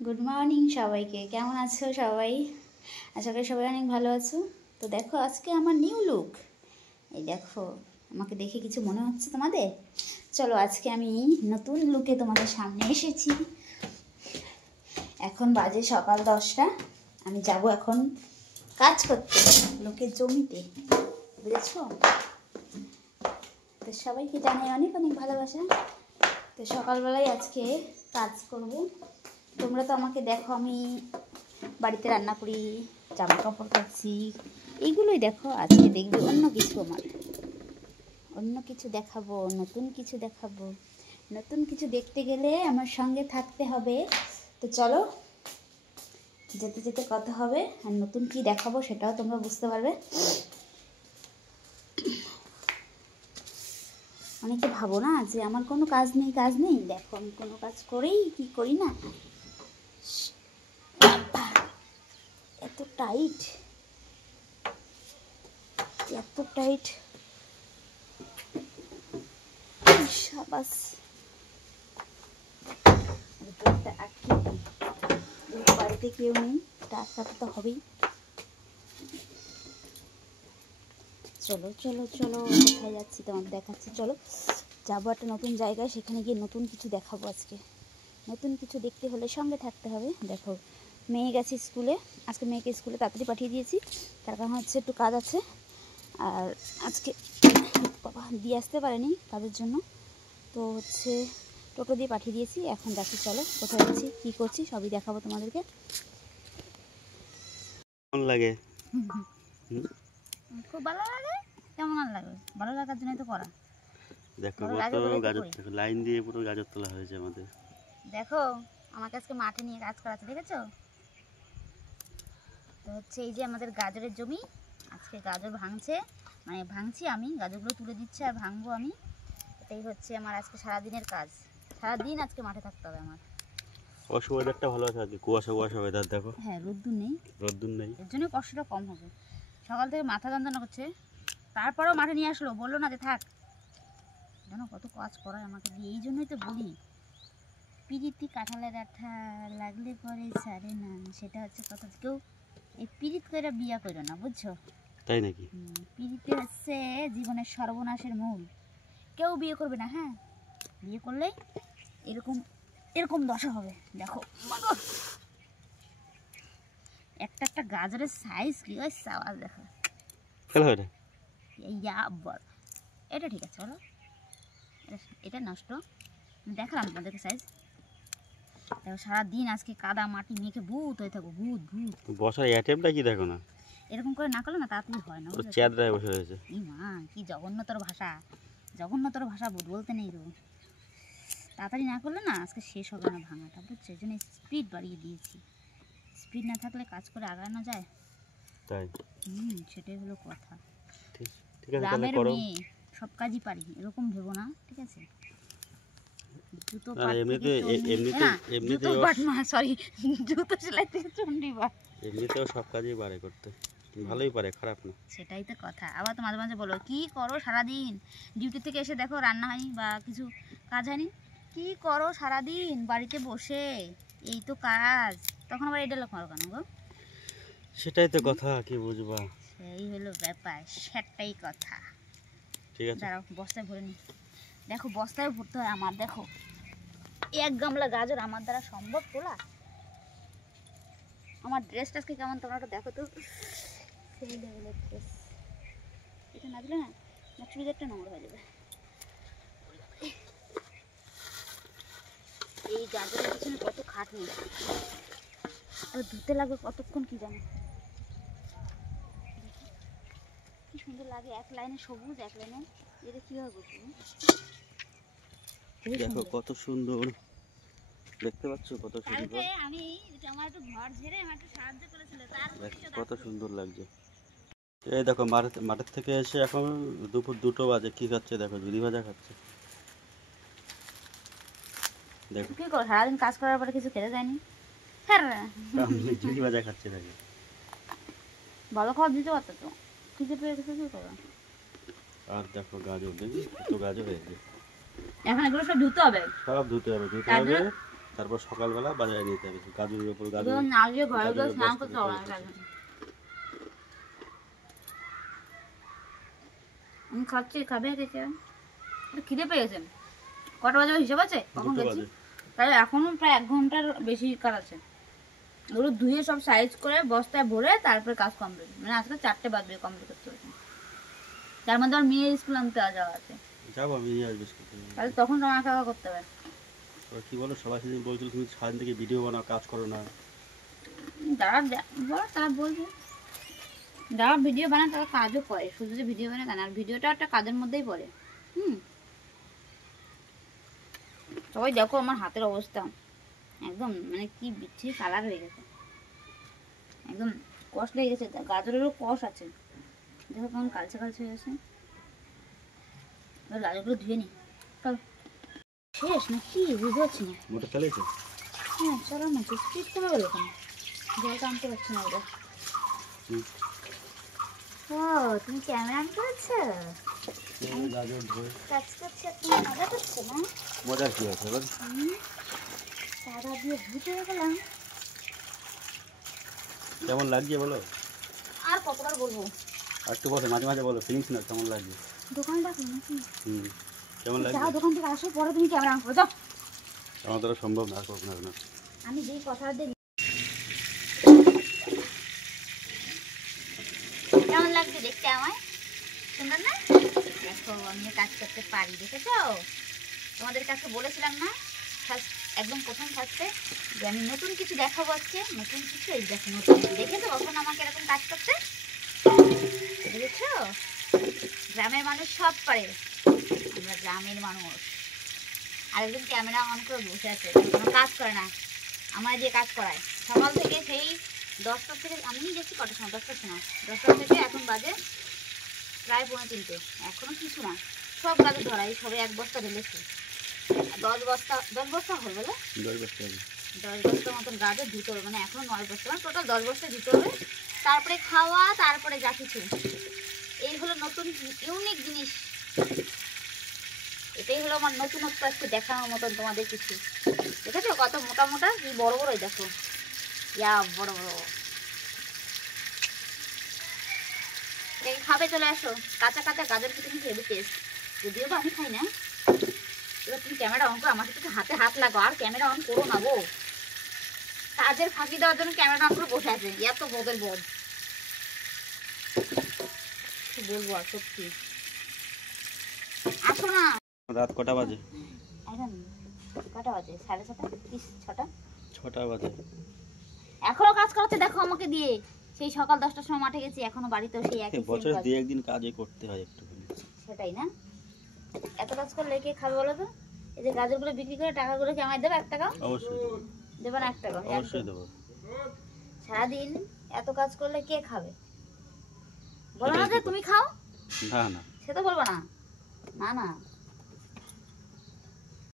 Good morning সবাইকে। কেমন আছো সবাই? আশা করি সবাই অনেক ভালো আছো। তো দেখো আজকে আমার নিউ লুক। এই দেখো, আমাকে দেখে কিছু মনে হচ্ছে তোমাদের? চলো আজকে আমি নতুন লুকে তোমাদের সামনে এসেছি। এখন বাজে সকাল 10টা। আমি যাব এখন কাজ করতে লোকের জমিতে, বুঝেছো? তো সবাইকে জানাই অনেক অনেক ভালোবাসা। তো সকালবেলায় আজকে কাজ করব। তোমরা তো আমাকে দেখো, আমি বাড়িতে রান্না করি, জামা কাপড় কাচ্ছি, এইগুলোই দেখো। আজকে দেখবে অন্য কিছু, আমার অন্য কিছু দেখাবো, নতুন কিছু দেখাবো। নতুন কিছু দেখতে গেলে আমার সঙ্গে থাকতে হবে। তো চলো, যেতে যেতে কথা হবে, আর নতুন কি দেখাবো সেটাও তোমরা বুঝতে পারবে। অনেকে ভাবো না যে আমার কোনো কাজ নেই, কাজ নেই। দেখো আমি কোনো কাজ করেই কি করি না। এত টাইট, এত টাইট, সাবাস। বাড়িতে কেউ নেই, টাকাটা তো হবেই। চলো চলো চলো, কোথায় যাচ্ছি তোমাকে দেখাচ্ছি। চলো যাবো একটা নতুন জায়গায়, সেখানে গিয়ে নতুন কিছু দেখাবো আজকে। নতুন কিছু দেখতে হলে সঙ্গে থাকতে হবে। দেখো মেয়ে গেছে স্কুলে, আজকে মেয়েকে স্কুলে তাড়াতাড়ি পাঠিয়ে দিয়েছি। তার কারণ হচ্ছে একটু কাজ আছে, আর আজকে বাবা দিয়ে আসতে পারেনি কাজের জন্য। তো হচ্ছে টোটো দিয়ে পাঠিয়ে দিয়েছি। এখন যাচ্ছি, চলো কোথায় যাচ্ছি, কী করছি সবই দেখাবো তোমাদেরকে। কেমন লাগে? খুব ভালো লাগে। কেমন আর লাগবে, ভালো লাগার জন্যই তো করা। দেখো কত গাজর, লাইন দিয়ে পুরো গাজর তোলা হয়েছে আমাদের। দেখো আমাকে আজকে মাঠে নিয়ে কাজ করাচ্ছে, দেখেছো? তো হচ্ছে এই যে আমাদের গাজরের জমি, আজকে গাজর ভাঙছে, মানে ভাঙছি আমি, গাজরগুলো তুলে দিচ্ছে আর ভাঙবো আমি। এটাই হচ্ছে আমার আজকে সারাদিনের কাজ। সারাদিন আজকে মাঠে থাকতে হবে আমার। অবশ্য ওয়েদারটা ভালো আছে আজকে, কুয়াশা কুয়াশা ওয়েদার। দেখো হ্যাঁ, রোদ্দুর নেই, রোদ্দুর নেই, এর জন্য কষ্টটা কম হবে। সকাল থেকে মাথা যন্ত্রণা করছে, তারপরেও মাঠে নিয়ে আসলো, বললো না যে থাক। জানো কত কাজ করায় আমাকে দিয়ে। এই জন্যই তো বলি, পিরিতি কাঁঠালের আঠা লাগলে পরে ছাড়ে না, সেটা হচ্ছে কথা। কেউ এই পিরিত করে বিয়া করো না, বুঝছো? তাই নাকি? পিরিতি হচ্ছে জীবনের সর্বনাশের মূল। কেউ বিয়ে করবে না, হ্যাঁ? বিয়ে করলেই এরকম এরকম দশা হবে। দেখো একটা একটা গাজরের সাইজ কি হয়, আওয়াজ দেখো। ফেলো এটা। এটা ঠিক আছে, বলো এটা নষ্ট। দেখালাম তোমাদেরকে সাইজ। দেখো সারাদিন আজকে কাদা মাটি মেখে ভূত হয়ে থাকবো, ভূত ভূত। বসার অ্যাটেম্পটা কি দেখো না, এরকম করে না করলে না তাড়াতাড়ি হয় না। চেয়ারটায় বসে রয়েছে। এই মা, কি জঘন্যতর ভাষা, জঘন্যতর ভাষা বলতে নেই তো। তাড়াতাড়ি না করলে না আজকে শেষ হবে না ভাঙাটা, বুঝছো? এই জন্য স্পিড বাড়িয়ে দিয়েছি। স্পিড না থাকলে কাজ করে আগানো যায়? তাই সেটাই হলো কথা। ঠিক আছে, গ্রামের মেয়ে সব কাজই পারি এরকম ভেবো না, ঠিক আছে? জুতো পাট থেকে জুতো পাট না, সরি, জুতো সেলাই থেকে চণ্ডীপাঠ। এমনিতেও সব কাজই পারে করতে, ভালোই পারে, খারাপ না। সেটাই তো কথা। আবার তো মাঝে মাঝে বলো কি করো সারাদিন, ডিউটি থেকে এসে দেখো রান্না হয়নি বা কিছু কাজ হয়নি, কি করো সারাদিন বাড়িতে বসে, এই তো কাজ। তখন আবার এটা লোক মারো কেন গো? সেটাই তো কথা, কি বুঝবা? সেই হলো ব্যাপার, সেটাই কথা। ঠিক আছে, দাঁড়াও বস্তায় ভরে নি। দেখো বস্তায় ভরতে হয় আমার। দেখো এক গামলা গাজর আমার দ্বারা সম্ভব তোলা? আমার ড্রেসটা আজকে কেমন তোমরা একটু দেখো তো। সেই লেভেলের ড্রেস, এটা না দিলে না আমার চুড়িদারটা নোংরা হয়ে যাবে। এই গাজরের পিছনে কত খাটনি, আর ধুতে লাগবে কতক্ষণ কি জানো। কি সুন্দর লাগে, এক লাইনে সবুজ, এক লাইনে এটা কীভাবে বসবো? দেখো কত সুন্দর, দেখতে পাচ্ছ কত সুন্দর। আমি আমার একটু ঘর ঝেড়ে আমার একটু সাহায্য করেছিল, তার কত সুন্দর লাগছে। এই দেখো মাঠের থেকে এসে এখন দুপুর 2টো বাজে, কি খাচ্ছে দেখো, ঝুড়ি ভাজা খাচ্ছে। দেখো কি করো, সারাদিন কাজ করার পরে কিছু খেতে যায়নি? হ্যাঁ ঝুড়ি ভাজা খাচ্ছে দেখো। ভালো খাবার দিতে পারতো তো, খিদে পেয়ে গেছে, কি করো? আর দেখো গাজর, দেখি কত গাজর হয়েছে। এখন এগুলো সব ধুতে হবে, সব ধুতে হবে, ধুতে হবে, তারপর সকালবেলা বাজারে নিতে হবে গাজরের উপর গাজর এবং না গিয়ে ঘরে গিয়ে গাজরের স্নান বস্তা করতে হবে না। আমি খাচ্ছি, খাবে খেতে খিদে পেয়েছেন। কটা বাজে হিসাব আছে কখন 2টো গেছি? বাজে। তাহলে এখনো প্রায় 1 ঘন্টার বেশি কাজ আছে। ওগুলো ধুয়ে সব সাইজ করে বস্তায় ভরে তারপরে কাজ কমপ্লিট, মানে আজকে 4টে বাজবে কমপ্লিট করতে হবে। তার মধ্যে আমার মেয়ের স্কুল আনতে যাওয়া আছে, যাবো আমি নিয়ে আসবো স্কুল থেকে। তাহলে তখন তোমার খাওয়া করতে হবে। এবার কি বলো, সবাই সেদিন বলছিল তুমি সারাদিন থেকে ভিডিও বানাও, কাজ করো না। যারা বলো তারা বলবে, যারা ভিডিও বানায় তারা কাজও করে, শুধু যে ভিডিও বানায় কেন, আর ভিডিওটা একটা কাজের মধ্যেই পড়ে। সবাই দেখো আমার হাতের অবস্থা, একদম মানে কি বিচ্ছিরি কালার হয়ে গেছে, একদম কষ লেগে গেছে, গাজরেরও কষ আছে, দেখো কেমন কালচে কালচে হয়ে গেছে। এবার গাজরগুলো ধুয়ে নি, চল। শেষ না কি বুঝতে পারছি না। মোটর চালিয়েছে? হ্যাঁ চলো না, স্পিড কমে গেল কেন? জলটা আনতে পারছি না ওটা। ও তুমি ক্যামেরা অন করেছো? গাজর ধুয়ে কাজ করছে, তুমি মজা করছো না? মজার কি আছে এবার? সারা দিয়ে ভূত হয়ে গেলাম। কেমন লাগছে বলো? আর কতবার বলবো? আর একটু বলো, মাঝে মাঝে বলো, ফিলিংস না কেমন লাগছে। দোকান ডাকো নাকি? কেমন লাগছে? যাও দোকান থেকে আসো, পরে তুমি ক্যামেরা অন করো, যাও। আমার দ্বারা সম্ভব না, আর করবো না। আমি যেই কথাটা দিয়ে কেমন লাগছে দেখতে আমায়? সুন্দর না? দেখো আমি কাজ করতে পারি, দেখেছো? তোমাদের কাছে বলেছিলাম না একদম প্রথম ফার্স্টে যে আমি নতুন কিছু দেখাবো আজকে, নতুন কিছু। এই দেখো নতুন, দেখেছো কখন আমাকে এরকম কাজ করতে? দেখেছো? গ্রামের মানুষ সব পারে, আমরা গ্রামের মানুষ। আরেকজন ক্যামেরা অন করে বসে আছে, কোনো কাজ করে না, আমার দিয়ে কাজ করায়। সকাল থেকে সেই 10টা থেকে, আমি গেছি কটার সময়? 10টার সময়। 10টা থেকে এখন বাজে প্রায় 3:45, এখনো কিছু না, সব গাজর ধরাই, সবে 1 বস্তা ঢেলেছি। 10 বস্তা হবে বলে 10 বস্তার মতন গাজর ধুতে হবে, মানে এখনো 9 বস্তা, মানে টোটাল 10 বস্তা ধুতে হবে। তারপরে খাওয়া, তারপরে যা কিছু। এই হলো নতুন ইউনিক জিনিস, এটাই হলো আমার নতুনত্ব আজকে দেখানোর মতন তোমাদের কিছু। দেখেছো কত মোটা মোটা, কি বড় বড়ই দেখো, ইয়া বড় বড়। এই খাবে চলে আসো, কাঁচা কাঁচা গাজর খেতে কিন্তু হেভি টেস্ট, যদিও বা আমি খাই না। এবার তুমি ক্যামেরা অন করো, আমার সাথে হাতে হাত লাগো, আর ক্যামেরা অন করো না গো। কাজের ফাঁকি দেওয়ার জন্য ক্যামেরা অন করে বসে আছে, এত বোধের বোধ। কি বলবো আর, সত্যি আসো না। রাত কটা বাজে? এখন কটা বাজে? 6:30, 6টা। 6টা বাজে। এখনো কাজ করাচ্ছে দেখো আমাকে দিয়ে, সেই সকাল 10টার সময় মাঠে গেছি, এখনো বাড়িতেও সেই একই বছরে কাজ। 2-1 দিন কাজই করতে হয় একটুখানি। সেটাই না, এত কাজ করলে কে খাবে বলো তো? এই যে গাজরগুলো বিক্রি করে টাকাগুলো কি আমায় দেবে? 1 টাকা অবশ্যই দেবো, দেবে না? 1 টাকা অবশ্যই দেবো। সারাদিন এত কাজ করলে কে খাবে বলো না? সেটাই যে তো তুমি খাও, না না, সে তো বলবো না, না না